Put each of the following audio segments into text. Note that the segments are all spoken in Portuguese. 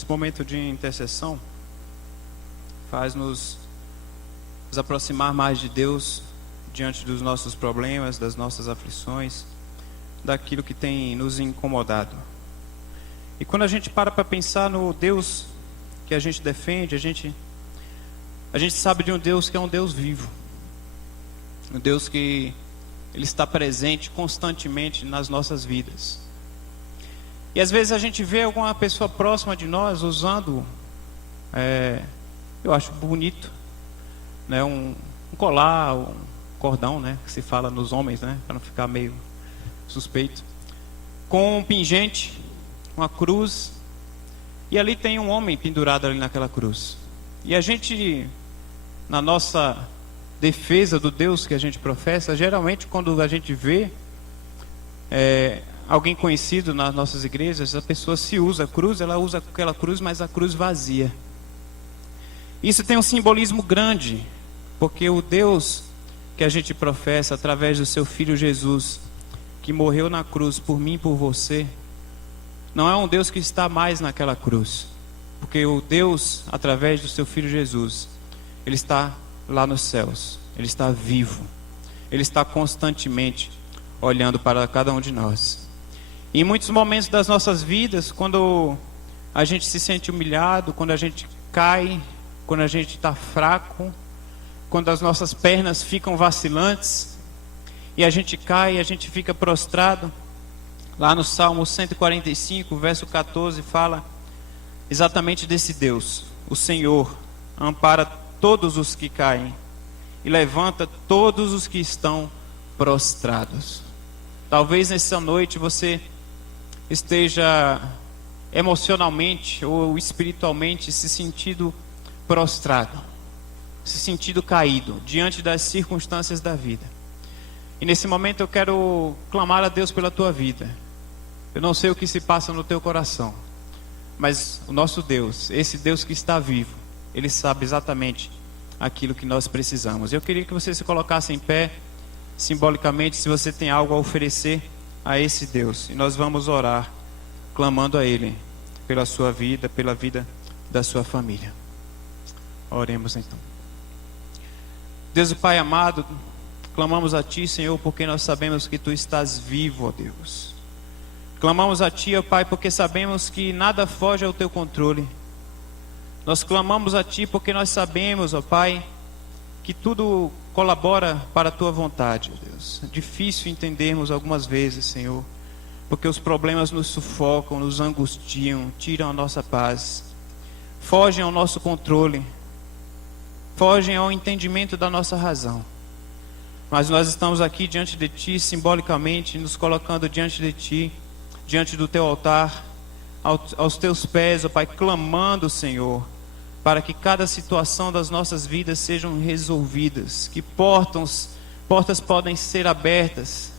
Esse momento de intercessão faz nos aproximar mais de Deus diante dos nossos problemas, das nossas aflições, daquilo que tem nos incomodado. E quando a gente para pensar no Deus que a gente defende, a gente sabe de um Deus que é um Deus vivo. Um Deus que Ele está presente constantemente nas nossas vidas. E às vezes a gente vê alguma pessoa próxima de nós usando, eu acho bonito, né, um colar, um cordão, né, que se fala nos homens, né, para não ficar meio suspeito, com um pingente, uma cruz, e ali tem um homem pendurado ali naquela cruz. E a gente, na nossa defesa do Deus que a gente professa, geralmente quando a gente vê alguém conhecido nas nossas igrejas, a pessoa se usa a cruz, ela usa aquela cruz, mas a cruz vazia. Isso tem um simbolismo grande, porque o Deus que a gente professa através do seu Filho Jesus, que morreu na cruz por mim e por você, não é um Deus que está mais naquela cruz, porque o Deus, através do seu Filho Jesus, Ele está lá nos céus, Ele está vivo, Ele está constantemente olhando para cada um de nós. E em muitos momentos das nossas vidas, quando a gente se sente humilhado, quando a gente cai, quando a gente está fraco, quando as nossas pernas ficam vacilantes, e a gente cai, a gente fica prostrado, lá no Salmo 145, verso 14, fala exatamente desse Deus. O Senhor ampara todos os que caem e levanta todos os que estão prostrados. Talvez nessa noite você esteja emocionalmente ou espiritualmente se sentindo prostrado, se sentindo caído diante das circunstâncias da vida. E nesse momento eu quero clamar a Deus pela tua vida. Eu não sei o que se passa no teu coração, mas o nosso Deus, esse Deus que está vivo, Ele sabe exatamente aquilo que nós precisamos. Eu queria que você se colocasse em pé, simbolicamente, se você tem algo a oferecer a esse Deus. E nós vamos orar, clamando a Ele pela sua vida, pela vida da sua família. Oremos então. Deus e Pai amado, clamamos a Ti, Senhor, porque nós sabemos que Tu estás vivo, ó Deus. Clamamos a Ti, ó Pai, porque sabemos que nada foge ao Teu controle. Nós clamamos a Ti porque nós sabemos, ó Pai, que tudo colabora para a Tua vontade, ó Deus. É difícil entendermos algumas vezes, Senhor, porque os problemas nos sufocam, nos angustiam, tiram a nossa paz, fogem ao nosso controle, fogem ao entendimento da nossa razão. Mas nós estamos aqui diante de Ti, simbolicamente, nos colocando diante de Ti, diante do Teu altar, aos Teus pés, ó Pai, clamando, Senhor, para que cada situação das nossas vidas sejam resolvidas, que portas podem ser abertas,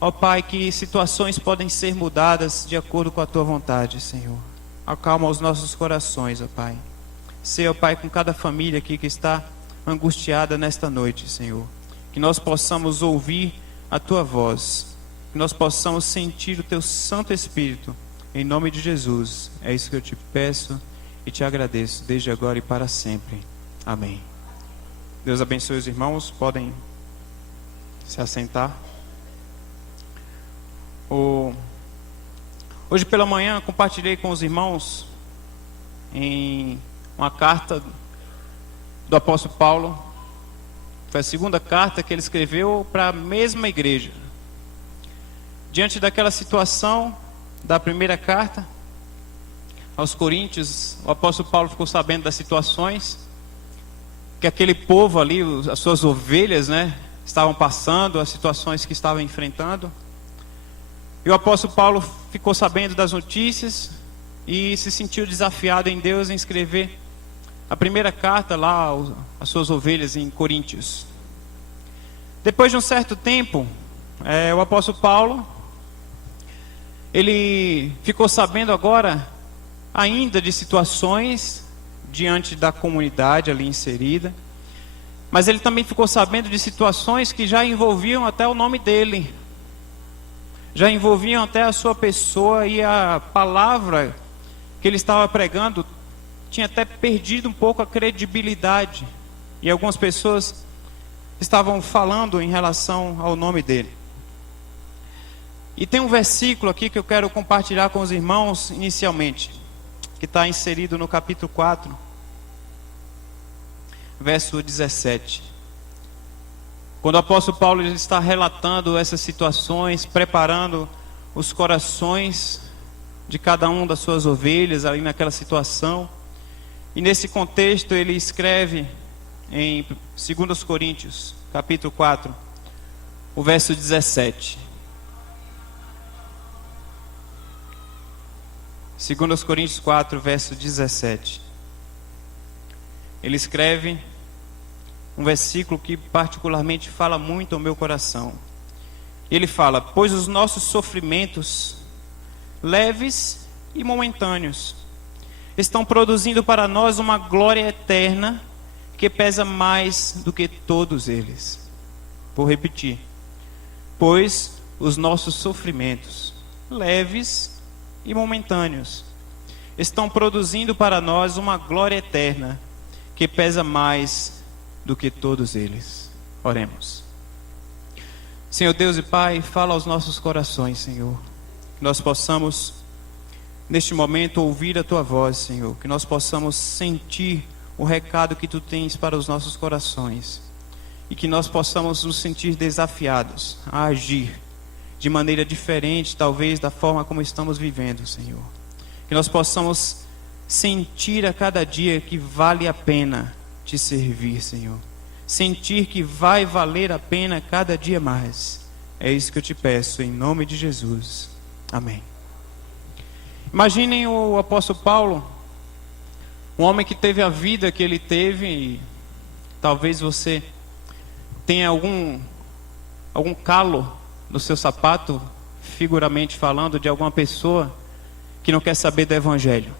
ó Pai, que situações podem ser mudadas de acordo com a Tua vontade, Senhor. Acalma os nossos corações, ó Pai. Seja, ó Pai, com cada família aqui que está angustiada nesta noite, Senhor. Que nós possamos ouvir a Tua voz, que nós possamos sentir o Teu Santo Espírito, em nome de Jesus. É isso que eu te peço e te agradeço, desde agora e para sempre. Amém. Deus abençoe os irmãos, podem se assentar. Hoje pela manhã compartilhei com os irmãos em uma carta do apóstolo Paulo. Foi a segunda carta que ele escreveu para a mesma igreja. Diante daquela situação da primeira carta aos Coríntios, o apóstolo Paulo ficou sabendo das situações que aquele povo ali, as suas ovelhas, né, estavam passando, as situações que estavam enfrentando. E o apóstolo Paulo ficou sabendo das notícias e se sentiu desafiado em Deus em escrever a primeira carta lá às suas ovelhas em Coríntios. Depois de um certo tempo, o apóstolo Paulo, ele ficou sabendo agora ainda de situações diante da comunidade ali inserida, mas ele também ficou sabendo de situações que já envolviam até o nome dele, já envolviam até a sua pessoa, e a palavra que ele estava pregando tinha até perdido um pouco a credibilidade. E algumas pessoas estavam falando em relação ao nome dele. E tem um versículo aqui que eu quero compartilhar com os irmãos inicialmente, que está inserido no capítulo 4, verso 17. Quando o apóstolo Paulo está relatando essas situações, preparando os corações de cada um das suas ovelhas ali naquela situação. E nesse contexto ele escreve em 2 Coríntios, capítulo 4, o verso 17. 2 Coríntios 4, verso 17. Ele escreve um versículo que particularmente fala muito ao meu coração. Ele fala: pois os nossos sofrimentos, leves e momentâneos, estão produzindo para nós uma glória eterna que pesa mais do que todos eles. Vou repetir. Pois os nossos sofrimentos, leves e momentâneos, estão produzindo para nós uma glória eterna que pesa mais do que todos eles. Oremos. Senhor Deus e Pai, fala aos nossos corações, Senhor. Que nós possamos, neste momento, ouvir a Tua voz, Senhor. Que nós possamos sentir o recado que Tu tens para os nossos corações. E que nós possamos nos sentir desafiados a agir de maneira diferente, talvez, da forma como estamos vivendo, Senhor. Que nós possamos sentir a cada dia que vale a pena Te servir, Senhor. Sentir que vai valer a pena cada dia mais. É isso que eu Te peço, em nome de Jesus. Amém. Imaginem o apóstolo Paulo, um homem que teve a vida que ele teve, e talvez você tenha algum calo no seu sapato, figuramente falando, de alguma pessoa que não quer saber do Evangelho.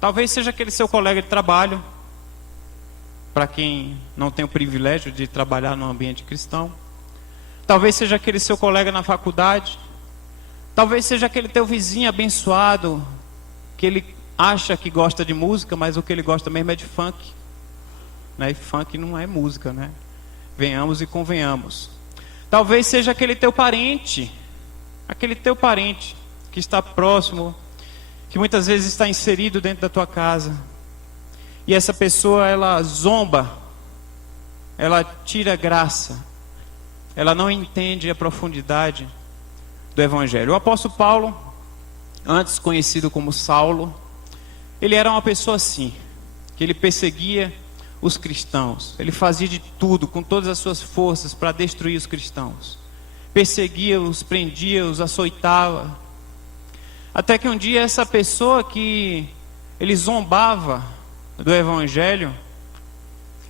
Talvez seja aquele seu colega de trabalho, para quem não tem o privilégio de trabalhar no ambiente cristão. Talvez seja aquele seu colega na faculdade. Talvez seja aquele teu vizinho abençoado, que ele acha que gosta de música, mas o que ele gosta mesmo é de funk, né? E funk não é música, né? Venhamos e convenhamos. Talvez seja aquele teu parente que está próximo, que muitas vezes está inserido dentro da tua casa. E essa pessoa, ela zomba, ela tira graça, ela não entende a profundidade do Evangelho. O apóstolo Paulo, antes conhecido como Saulo, ele era uma pessoa assim, que ele perseguia os cristãos. Ele fazia de tudo, com todas as suas forças, para destruir os cristãos. Perseguia-os, prendia-os, açoitava. Até que um dia essa pessoa que ele zombava do Evangelho,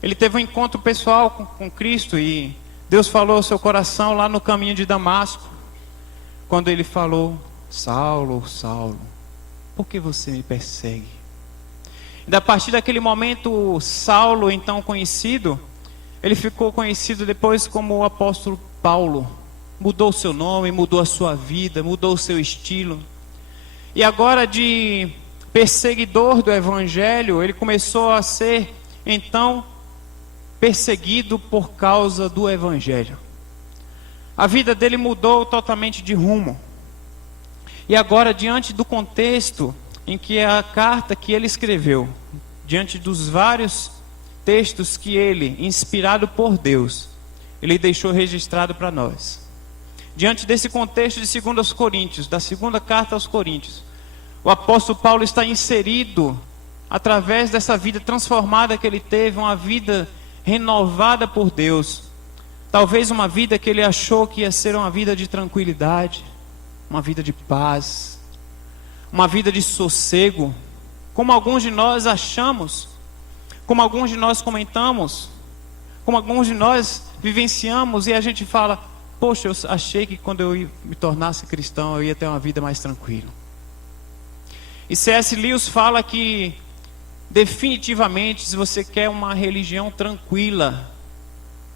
ele teve um encontro pessoal com Cristo, e Deus falou ao seu coração lá no caminho de Damasco, quando ele falou: Saulo, Saulo, por que você me persegue? E a partir daquele momento, Saulo, então conhecido, ele ficou conhecido depois como o apóstolo Paulo. Mudou o seu nome, mudou a sua vida, mudou o seu estilo. E agora, de perseguidor do Evangelho, ele começou a ser, então, perseguido por causa do Evangelho. A vida dele mudou totalmente de rumo. E agora, diante do contexto em que a carta que ele escreveu, diante dos vários textos que ele, inspirado por Deus, ele deixou registrado para nós. Diante desse contexto de 2 Coríntios, da segunda carta aos Coríntios, o apóstolo Paulo está inserido, através dessa vida transformada que ele teve, uma vida renovada por Deus. Talvez uma vida que ele achou que ia ser uma vida de tranquilidade, uma vida de paz, uma vida de sossego, como alguns de nós achamos, como alguns de nós comentamos, como alguns de nós vivenciamos, e a gente fala: poxa, eu achei que quando eu me tornasse cristão eu ia ter uma vida mais tranquila. E C.S. Lewis fala que, definitivamente, se você quer uma religião tranquila,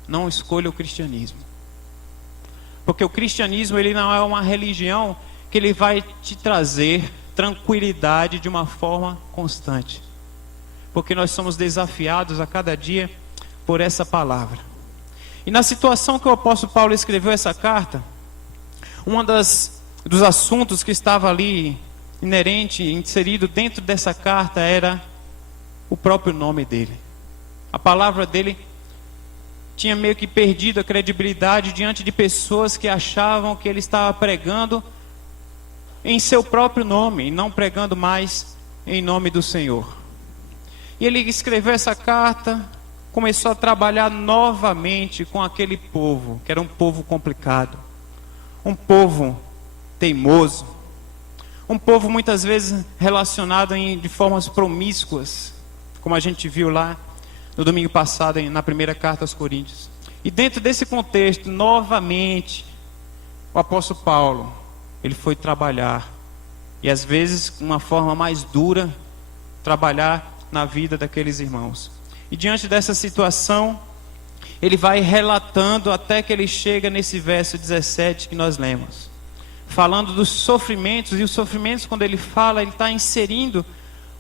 não escolha o cristianismo. Porque o cristianismo, ele não é uma religião que ele vai te trazer tranquilidade de uma forma constante. Porque nós somos desafiados a cada dia por essa palavra. E na situação que o apóstolo Paulo escreveu essa carta, dos assuntos que estava ali inerente, inserido dentro dessa carta, era o próprio nome dele. A palavra dele tinha meio que perdido a credibilidade diante de pessoas que achavam que ele estava pregando em seu próprio nome, e não pregando mais em nome do Senhor. E ele escreveu essa carta, começou a trabalhar novamente com aquele povo, que era um povo complicado, um povo teimoso, um povo muitas vezes relacionado de formas promíscuas, como a gente viu lá no domingo passado, na primeira carta aos Coríntios. E dentro desse contexto, novamente, o apóstolo Paulo, ele foi trabalhar, e às vezes, de uma forma mais dura, trabalhar na vida daqueles irmãos. E diante dessa situação, ele vai relatando até que ele chega nesse verso 17 que nós lemos, falando dos sofrimentos. E os sofrimentos, quando ele fala, ele está inserindo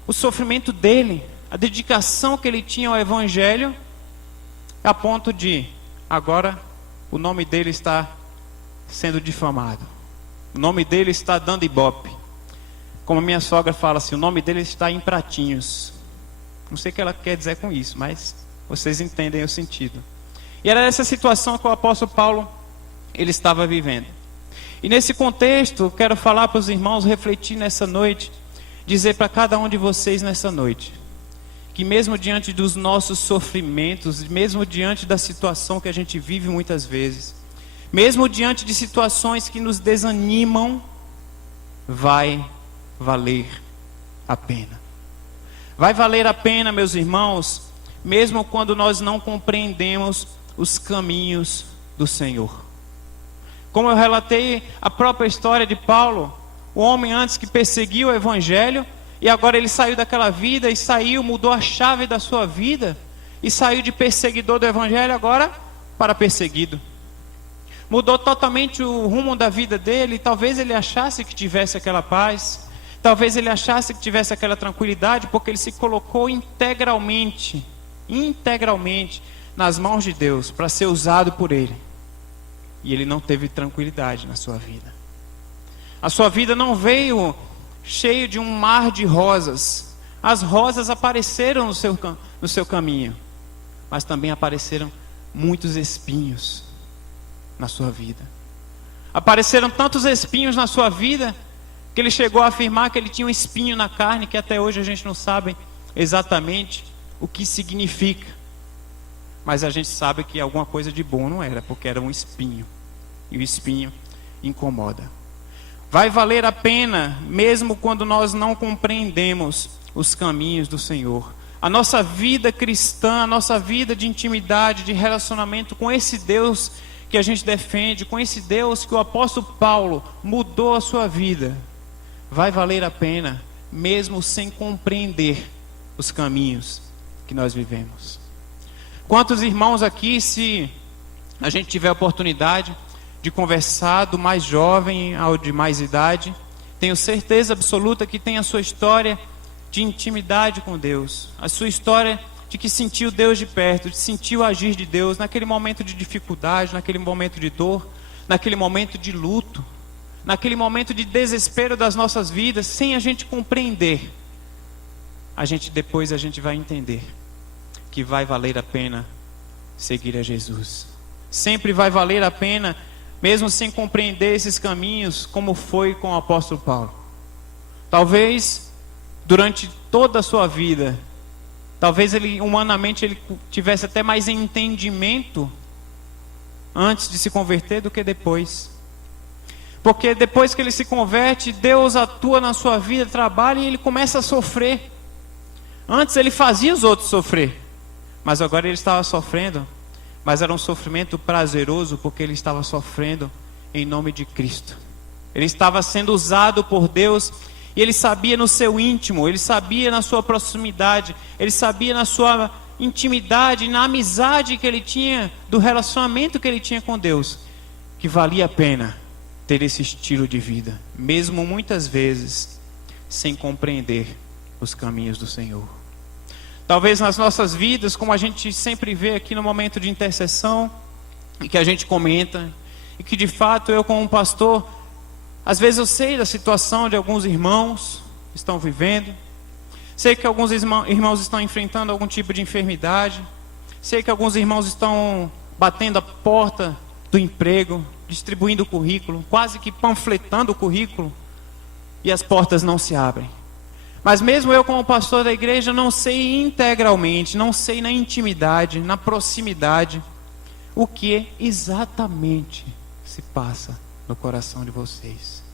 o sofrimento dele, a dedicação que ele tinha ao evangelho, a ponto de agora o nome dele está sendo difamado, o nome dele está dando ibope. Como a minha sogra fala assim, o nome dele está em pratinhos. Não sei o que ela quer dizer com isso, mas vocês entendem o sentido. E era essa situação que o apóstolo Paulo ele estava vivendo. E nesse contexto, eu quero falar para os irmãos, refletir nessa noite, dizer para cada um de vocês nessa noite, que mesmo diante dos nossos sofrimentos, mesmo diante da situação que a gente vive muitas vezes, mesmo diante de situações que nos desanimam, vai valer a pena. Vai valer a pena, meus irmãos, mesmo quando nós não compreendemos os caminhos do Senhor. Como eu relatei a própria história de Paulo, o homem antes que perseguiu o evangelho, e agora ele saiu daquela vida e saiu, mudou a chave da sua vida, e saiu de perseguidor do evangelho agora para perseguido. Mudou totalmente o rumo da vida dele. Talvez ele achasse que tivesse aquela paz, talvez ele achasse que tivesse aquela tranquilidade, porque ele se colocou integralmente nas mãos de Deus, para ser usado por Ele. E ele não teve tranquilidade na sua vida. A sua vida não veio cheio de um mar de rosas. As rosas apareceram no seu caminho, mas também apareceram muitos espinhos na sua vida. Apareceram tantos espinhos na sua vida, que ele chegou a afirmar que ele tinha um espinho na carne, que até hoje a gente não sabe exatamente o que significa. Mas a gente sabe que alguma coisa de bom não era, porque era um espinho. E o espinho incomoda. Vai valer a pena, mesmo quando nós não compreendemos os caminhos do Senhor. A nossa vida cristã, a nossa vida de intimidade, de relacionamento com esse Deus que a gente defende, com esse Deus que o apóstolo Paulo mudou a sua vida, vai valer a pena, mesmo sem compreender os caminhos que nós vivemos. Quantos irmãos aqui, se a gente tiver a oportunidade de conversar, do mais jovem ao de mais idade, tenho certeza absoluta que tem a sua história de intimidade com Deus, a sua história de que sentiu Deus de perto, de sentiu o agir de Deus naquele momento de dificuldade, naquele momento de dor, naquele momento de luto, naquele momento de desespero das nossas vidas, sem a gente compreender. Depois a gente vai entender que vai valer a pena seguir a Jesus. Sempre vai valer a pena, mesmo sem compreender esses caminhos, como foi com o apóstolo Paulo. Talvez durante toda a sua vida, talvez humanamente ele tivesse até mais entendimento antes de se converter do que depois. Porque depois que ele se converte, Deus atua na sua vida, trabalha, e ele começa a sofrer. Antes ele fazia os outros sofrer, mas agora ele estava sofrendo, mas era um sofrimento prazeroso, porque ele estava sofrendo em nome de Cristo. Ele estava sendo usado por Deus, e ele sabia no seu íntimo, ele sabia na sua proximidade, ele sabia na sua intimidade, na amizade que ele tinha, do relacionamento que ele tinha com Deus, que valia a pena ter esse estilo de vida, mesmo muitas vezes sem compreender os caminhos do Senhor. Talvez nas nossas vidas, como a gente sempre vê aqui no momento de intercessão, e que a gente comenta, e que de fato eu como pastor, às vezes eu sei da situação de alguns irmãos que estão vivendo, sei que alguns irmãos estão enfrentando algum tipo de enfermidade, sei que alguns irmãos estão batendo a porta do emprego, distribuindo o currículo, quase que panfletando o currículo, e as portas não se abrem. Mas mesmo eu como pastor da igreja não sei integralmente, não sei na intimidade, na proximidade, o que exatamente se passa no coração de vocês.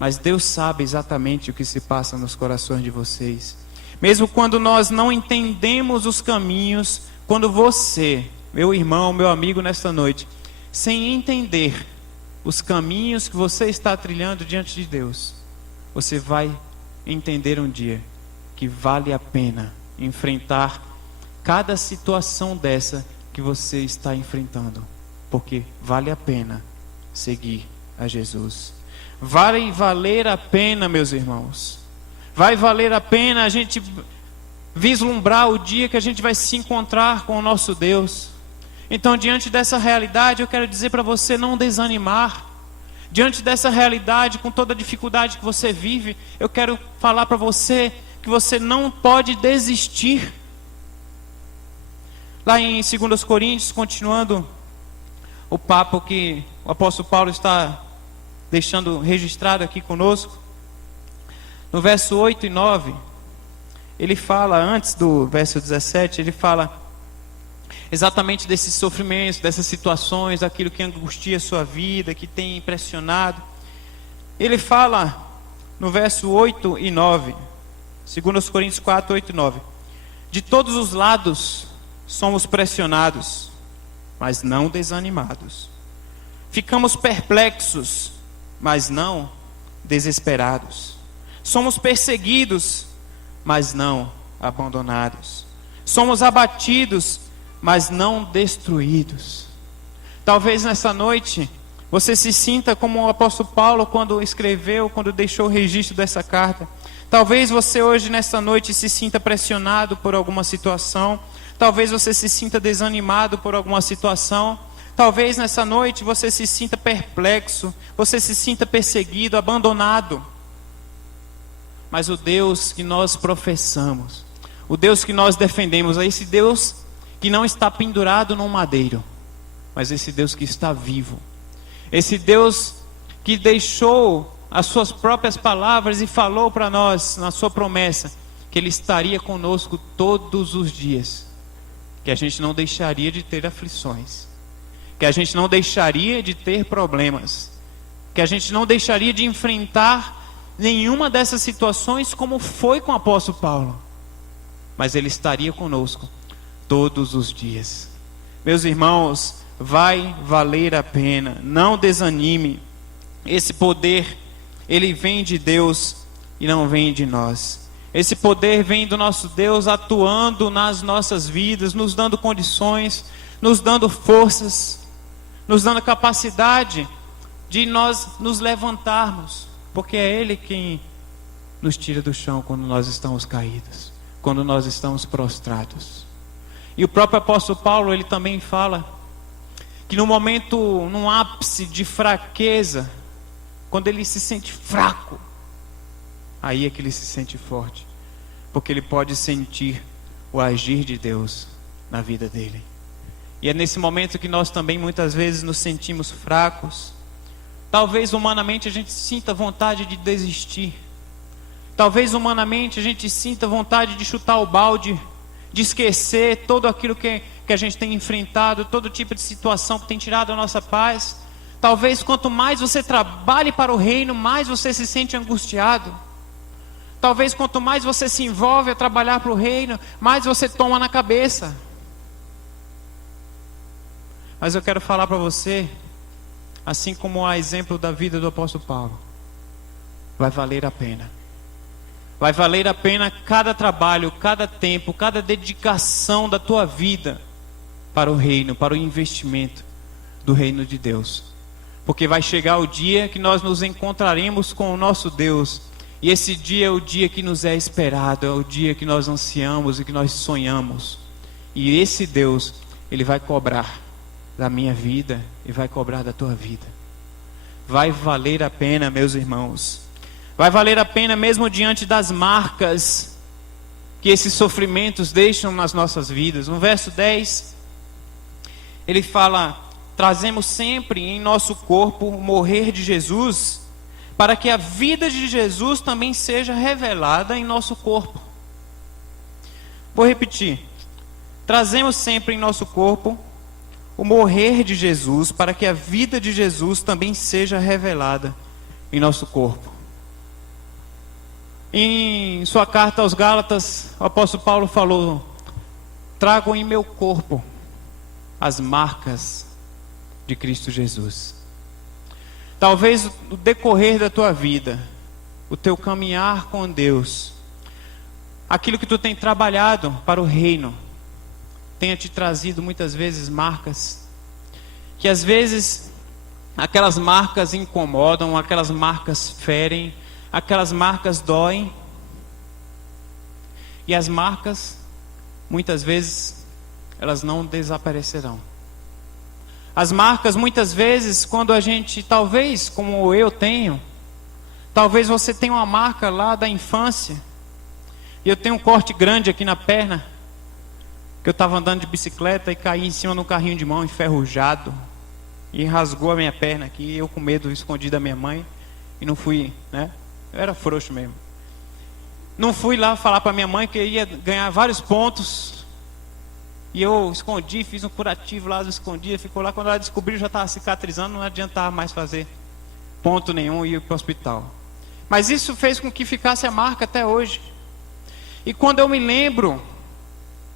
Mas Deus sabe exatamente o que se passa nos corações de vocês. Mesmo quando nós não entendemos os caminhos, quando você, meu irmão, meu amigo nesta noite, sem entender os caminhos que você está trilhando diante de Deus, você vai entender um dia que vale a pena enfrentar cada situação dessa que você está enfrentando, porque vale a pena seguir a Jesus. Vai valer a pena, meus irmãos, vai valer a pena a gente vislumbrar o dia que a gente vai se encontrar com o nosso Deus. Então, diante dessa realidade, eu quero dizer para você não desanimar. Diante dessa realidade, com toda a dificuldade que você vive, eu quero falar para você que você não pode desistir. Lá em 2 Coríntios, continuando o papo que o apóstolo Paulo está deixando registrado aqui conosco, no verso 8 e 9, ele fala, antes do verso 17, ele fala exatamente desses sofrimentos, dessas situações, daquilo que angustia a sua vida, que tem impressionado. Ele fala no verso 8 e 9, 2 Coríntios 4, 8 e 9: de todos os lados somos pressionados, mas não desanimados. Ficamos perplexos, mas não desesperados. Somos perseguidos, mas não abandonados. Somos abatidos, mas não destruídos. Talvez nessa noite você se sinta como o apóstolo Paulo quando escreveu, quando deixou o registro dessa carta. Talvez você hoje nessa noite se sinta pressionado por alguma situação. Talvez você se sinta desanimado por alguma situação. Talvez nessa noite você se sinta perplexo, você se sinta perseguido, abandonado. Mas o Deus que nós professamos, o Deus que nós defendemos, é esse Deus que não está pendurado num madeiro, mas esse Deus que está vivo. Esse Deus que deixou as suas próprias palavras e falou para nós, na sua promessa, que Ele estaria conosco todos os dias. Que a gente não deixaria de ter aflições, que a gente não deixaria de ter problemas, que a gente não deixaria de enfrentar nenhuma dessas situações como foi com o apóstolo Paulo, mas Ele estaria conosco todos os dias. Meus irmãos, vai valer a pena, não desanime. Esse poder, ele vem de Deus e não vem de nós. Esse poder vem do nosso Deus atuando nas nossas vidas, nos dando condições, nos dando forças, nos dando capacidade de nós nos levantarmos, porque é Ele quem nos tira do chão quando nós estamos caídos, quando nós estamos prostrados. E o próprio apóstolo Paulo, ele também fala que no momento, num ápice de fraqueza, quando ele se sente fraco, aí é que ele se sente forte, porque ele pode sentir o agir de Deus na vida dele. E é nesse momento que nós também muitas vezes nos sentimos fracos. Talvez humanamente a gente sinta vontade de desistir. Talvez humanamente a gente sinta vontade de chutar o balde, de esquecer todo aquilo que a gente tem enfrentado, todo tipo de situação que tem tirado a nossa paz. Talvez quanto mais você trabalhe para o reino, mais você se sente angustiado. Talvez quanto mais você se envolve a trabalhar para o reino, mais você toma na cabeça. Mas eu quero falar para você, assim como a exemplo da vida do apóstolo Paulo, vai valer a pena. Vai valer a pena cada trabalho, cada tempo, cada dedicação da tua vida para o reino, para o investimento do reino de Deus. Porque vai chegar o dia que nós nos encontraremos com o nosso Deus E esse dia é o dia que nos é esperado, é o dia que nós ansiamos e que nós sonhamos. E esse Deus, Ele vai cobrar da minha vida e vai cobrar da tua vida. Vai valer a pena, meus irmãos. Vai valer a pena mesmo diante das marcas que esses sofrimentos deixam nas nossas vidas. No verso 10, ele fala: trazemos sempre em nosso corpo o morrer de Jesus, para que a vida de Jesus também seja revelada em nosso corpo. Vou repetir. Trazemos sempre em nosso corpo o morrer de Jesus, para que a vida de Jesus também seja revelada em nosso corpo. Em sua carta aos Gálatas, o apóstolo Paulo falou: trago em meu corpo as marcas de Cristo Jesus. Talvez no decorrer da tua vida, o teu caminhar com Deus, aquilo que tu tem trabalhado para o reino, tenha te trazido muitas vezes marcas, que às vezes aquelas marcas incomodam, aquelas marcas ferem, aquelas marcas doem. E as marcas, muitas vezes, elas não desaparecerão. As marcas, muitas vezes, quando a gente, talvez, como eu tenho, talvez você tenha uma marca lá da infância, e eu tenho um corte grande aqui na perna, que eu estava andando de bicicleta e caí em cima de um carrinho de mão enferrujado, e rasgou a minha perna aqui, eu com medo escondi da minha mãe, e não fui, né? Eu era frouxo mesmo. Não fui lá falar para minha mãe que eu ia ganhar vários pontos. E eu escondi, fiz um curativo lá, escondi, ficou lá. Quando ela descobriu, já estava cicatrizando, não adiantava mais fazer ponto nenhum e ir para o hospital. Mas isso fez com que ficasse a marca até hoje. E quando eu me lembro,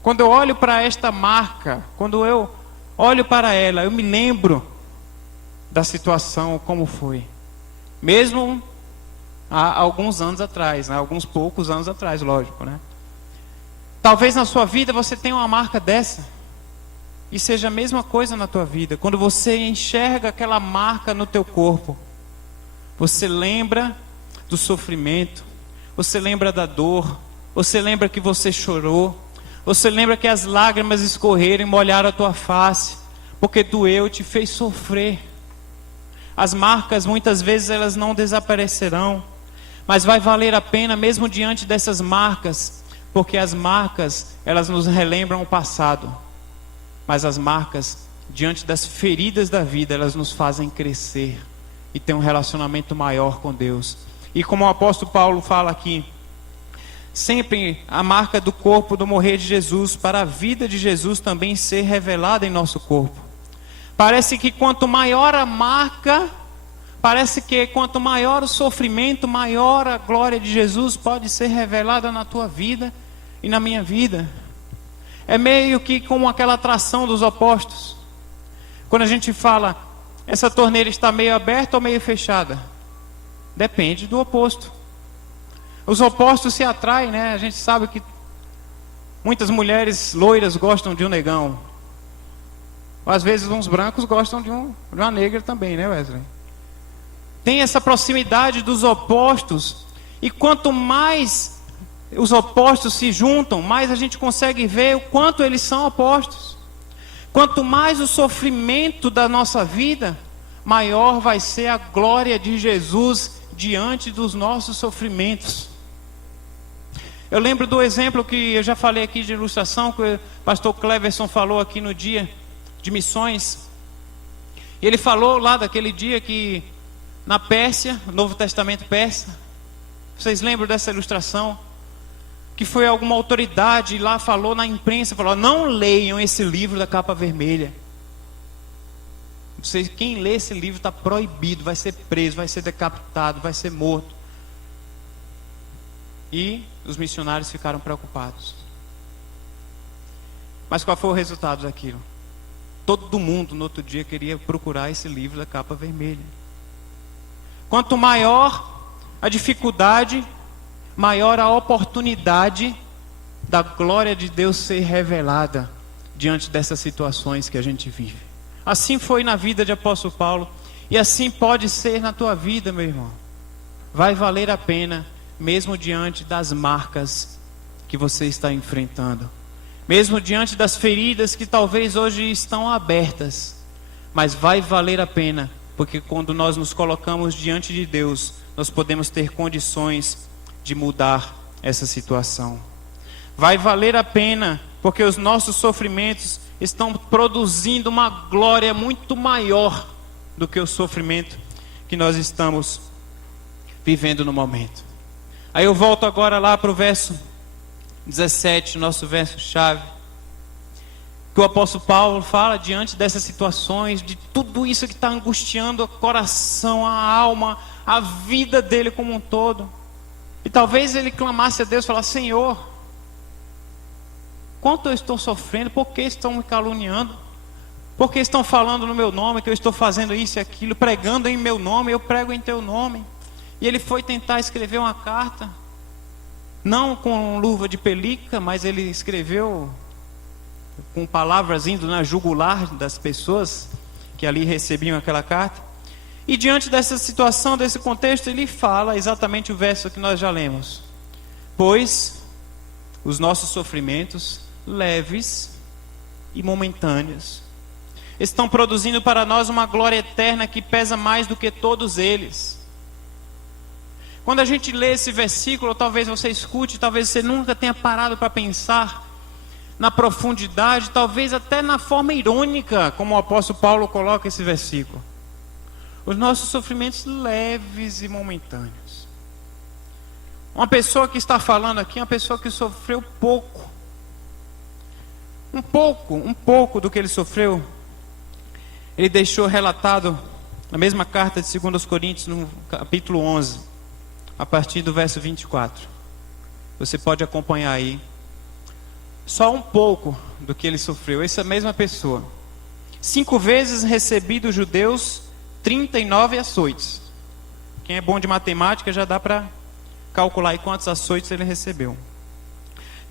quando eu olho para esta marca, quando eu olho para ela, eu me lembro da situação, como foi. Mesmo há alguns anos atrás, né? Alguns poucos anos atrás, lógico, né? Talvez na sua vida você tenha uma marca dessa, e seja a mesma coisa na tua vida. Quando você enxerga aquela marca no teu corpo, você lembra do sofrimento, você lembra da dor, você lembra que você chorou, você lembra que as lágrimas escorreram e molharam a tua face, porque doeu, te fez sofrer. As marcas, muitas vezes, elas não desaparecerão, mas vai valer a pena mesmo diante dessas marcas, porque as marcas, elas nos relembram o passado, mas as marcas, diante das feridas da vida, elas nos fazem crescer e ter um relacionamento maior com Deus. E como o apóstolo Paulo fala aqui, sempre a marca do corpo do morrer de Jesus, para a vida de Jesus também ser revelada em nosso corpo. Parece que quanto maior a marca, parece que quanto maior o sofrimento, maior a glória de Jesus pode ser revelada na tua vida e na minha vida. É meio que como aquela atração dos opostos. Quando a gente fala, essa torneira está meio aberta ou meio fechada? Depende do oposto. Os opostos se atraem, né? A gente sabe que muitas mulheres loiras gostam de um negão. Às vezes uns brancos gostam de uma negra também, né, Wesley? Tem essa proximidade dos opostos. E quanto mais os opostos se juntam, mais a gente consegue ver o quanto eles são opostos. Quanto mais o sofrimento da nossa vida, maior vai ser a glória de Jesus diante dos nossos sofrimentos. Eu lembro do exemplo que eu já falei aqui de ilustração, que o pastor Cleverson falou aqui no dia de missões. Ele falou lá daquele dia que na Pérsia, Novo Testamento persa, vocês lembram dessa ilustração? Que foi alguma autoridade lá, falou na imprensa, falou: não leiam esse livro da capa vermelha. Quem lê esse livro está proibido, vai ser preso, vai ser decapitado, vai ser morto. E os missionários ficaram preocupados. Mas qual foi o resultado daquilo? Todo mundo no outro dia queria procurar esse livro da capa vermelha. Quanto maior a dificuldade, maior a oportunidade da glória de Deus ser revelada diante dessas situações que a gente vive. Assim foi na vida de apóstolo Paulo, e assim pode ser na tua vida, meu irmão. Vai valer a pena, mesmo diante das marcas que você está enfrentando, mesmo diante das feridas que talvez hoje estão abertas, mas vai valer a pena, porque quando nós nos colocamos diante de Deus, nós podemos ter condições de mudar essa situação. Vai valer a pena, porque os nossos sofrimentos estão produzindo uma glória muito maior do que o sofrimento que nós estamos vivendo no momento. Aí eu volto agora lá para o verso 17, nosso verso chave, que o apóstolo Paulo fala diante dessas situações, de tudo isso que está angustiando o coração, a alma, a vida dele como um todo. E talvez ele clamasse a Deus e falasse: Senhor, quanto eu estou sofrendo, por que estão me caluniando? Por que estão falando no meu nome, que eu estou fazendo isso e aquilo, pregando em meu nome, eu prego em teu nome. E ele foi tentar escrever uma carta, não com luva de pelica, mas ele escreveu com palavras indo na jugular das pessoas que ali recebiam aquela carta. E diante dessa situação, desse contexto, ele fala exatamente o verso que nós já lemos: pois os nossos sofrimentos leves e momentâneos estão produzindo para nós uma glória eterna que pesa mais do que todos eles. Quando a gente lê esse versículo, talvez você escute, talvez você nunca tenha parado para pensar na profundidade, talvez até na forma irônica, como o apóstolo Paulo coloca esse versículo. Os nossos sofrimentos leves e momentâneos. Uma pessoa que está falando aqui é uma pessoa que sofreu pouco. Um pouco do que ele sofreu, ele deixou relatado na mesma carta de 2 Coríntios, no capítulo 11, a partir do verso 24. Você pode acompanhar aí. Só um pouco do que ele sofreu, essa mesma pessoa. 5 vezes recebi dos judeus 39 açoites. Quem é bom de matemática já dá para calcular aí quantos açoites ele recebeu.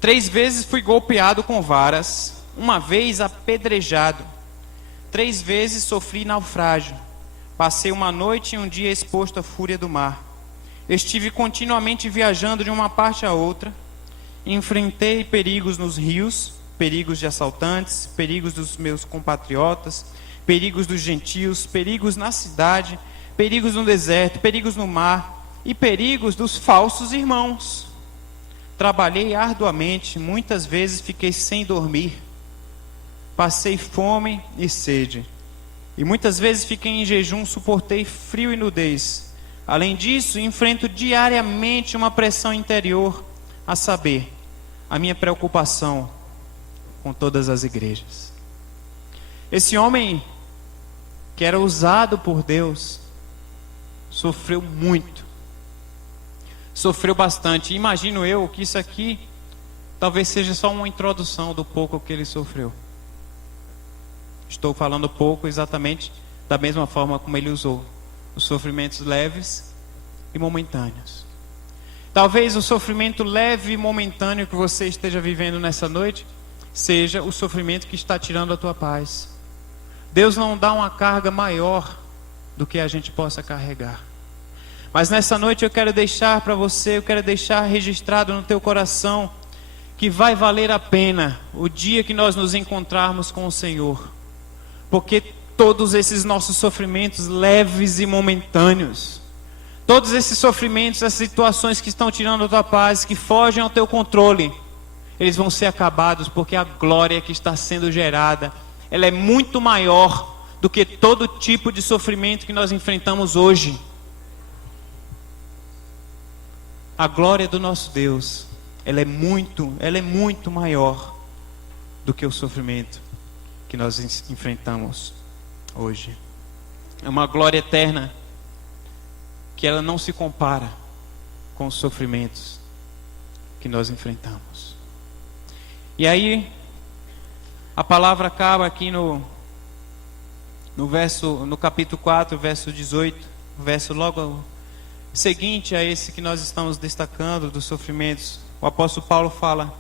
3 vezes fui golpeado com varas, 1 vez apedrejado. 3 vezes sofri naufrágio. Passei uma noite e um dia exposto à fúria do mar. Estive continuamente viajando de uma parte a outra. Enfrentei perigos nos rios, perigos de assaltantes, perigos dos meus compatriotas, perigos dos gentios, perigos na cidade, perigos no deserto, perigos no mar e perigos dos falsos irmãos. Trabalhei arduamente, muitas vezes fiquei sem dormir. Passei fome e sede, e muitas vezes fiquei em jejum, suportei frio e nudez. Além disso, enfrento diariamente uma pressão interior, a saber, a minha preocupação com todas as igrejas. Esse homem, que era usado por Deus, sofreu muito, sofreu bastante. Imagino eu que isso aqui talvez seja só uma introdução do pouco que ele sofreu. Estou falando pouco exatamente da mesma forma como ele usou os sofrimentos leves e momentâneos. Talvez o sofrimento leve e momentâneo que você esteja vivendo nessa noite seja o sofrimento que está tirando a tua paz. Deus não dá uma carga maior do que a gente possa carregar. Mas nessa noite eu quero deixar para você, eu quero deixar registrado no teu coração que vai valer a pena o dia que nós nos encontrarmos com o Senhor. Porque todos esses nossos sofrimentos leves e momentâneos, todos esses sofrimentos, essas situações que estão tirando a tua paz, que fogem ao teu controle, eles vão ser acabados, porque a glória que está sendo gerada, ela é muito maior do que todo tipo de sofrimento que nós enfrentamos hoje. A glória do nosso Deus, ela é muito maior do que o sofrimento que nós enfrentamos hoje. É uma glória eterna que ela não se compara com os sofrimentos que nós enfrentamos. E aí a palavra acaba aqui no capítulo 4, verso 18, verso logo seguinte a esse que nós estamos destacando dos sofrimentos. O apóstolo Paulo fala: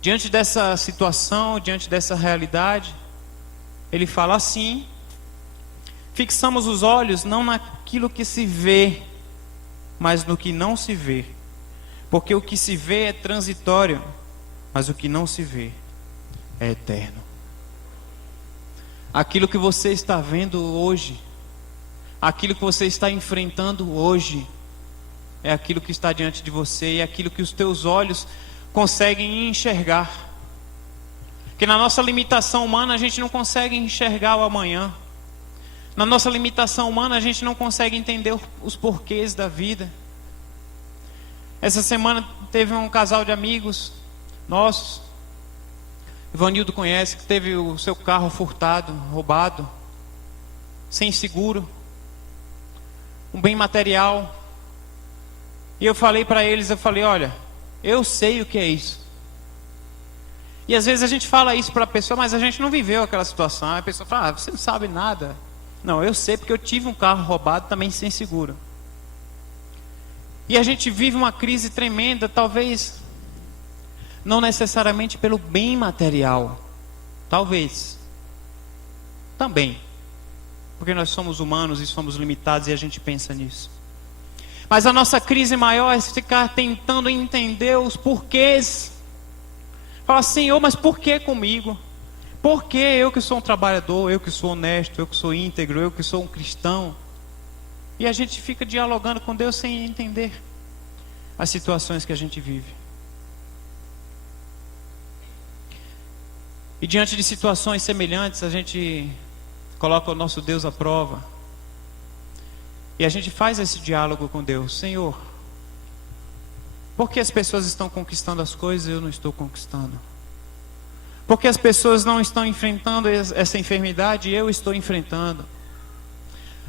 diante dessa situação, diante dessa realidade, ele fala assim: fixamos os olhos não naquilo que se vê, mas no que não se vê. Porque o que se vê é transitório, mas o que não se vê é eterno. Aquilo que você está vendo hoje, aquilo que você está enfrentando hoje, é aquilo que está diante de você, e é aquilo que os teus olhos conseguem enxergar. Porque na nossa limitação humana a gente não consegue enxergar o amanhã. Na nossa limitação humana a gente não consegue entender os porquês da vida. Essa semana teve um casal de amigos nossos, Ivanildo conhece, que teve o seu carro furtado, roubado, sem seguro, um bem material. E eu falei para eles, olha, eu sei o que é isso. E às vezes a gente fala isso para a pessoa, mas a gente não viveu aquela situação. A pessoa fala, você não sabe nada. Não, eu sei porque eu tive um carro roubado também sem seguro. E a gente vive uma crise tremenda, talvez não necessariamente pelo bem material, talvez também, porque nós somos humanos e somos limitados e a gente pensa nisso. Mas a nossa crise maior é ficar tentando entender os porquês. Fala, Senhor, mas por que comigo? Por que eu que sou um trabalhador, eu que sou honesto, eu que sou íntegro, eu que sou um cristão? E a gente fica dialogando com Deus sem entender as situações que a gente vive. E diante de situações semelhantes, a gente coloca o nosso Deus à prova. E a gente faz esse diálogo com Deus. Senhor, por que as pessoas estão conquistando as coisas e eu não estou conquistando? Por que as pessoas não estão enfrentando essa enfermidade e eu estou enfrentando?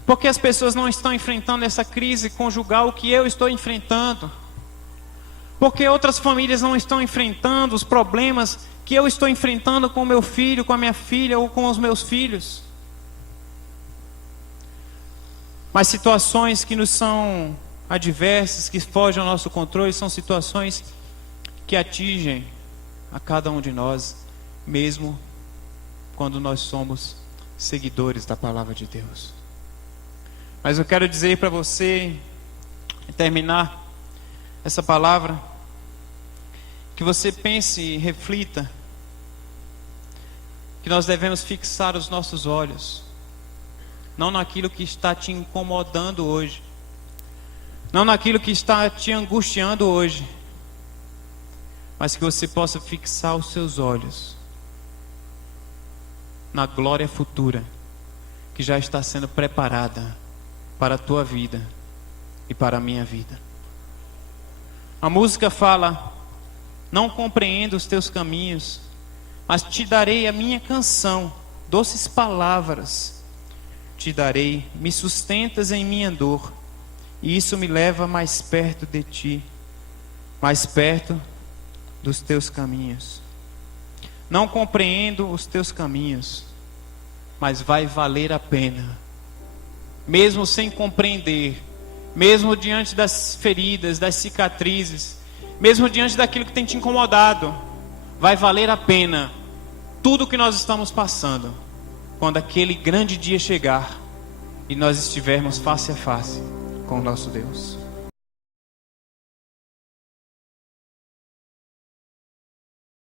Por que as pessoas não estão enfrentando essa crise conjugal que eu estou enfrentando? Por que outras famílias não estão enfrentando os problemas que eu estou enfrentando com o meu filho, com a minha filha ou com os meus filhos? Mas situações que nos são adversas, que fogem ao nosso controle, são situações que atingem a cada um de nós, mesmo quando nós somos seguidores da palavra de Deus. Mas eu quero dizer para você, terminar essa palavra, que você pense e reflita que nós devemos fixar os nossos olhos não naquilo que está te incomodando hoje, não naquilo que está te angustiando hoje, mas que você possa fixar os seus olhos na glória futura que já está sendo preparada para a tua vida e para a minha vida. A música fala: não compreendo os teus caminhos, mas te darei a minha canção, doces palavras te darei, me sustentas em minha dor, e isso me leva mais perto de ti, mais perto dos teus caminhos. Não compreendo os teus caminhos, mas vai valer a pena, mesmo sem compreender, mesmo diante das feridas, das cicatrizes, mesmo diante daquilo que tem te incomodado, vai valer a pena tudo que nós estamos passando, quando aquele grande dia chegar e nós estivermos face a face com o nosso Deus.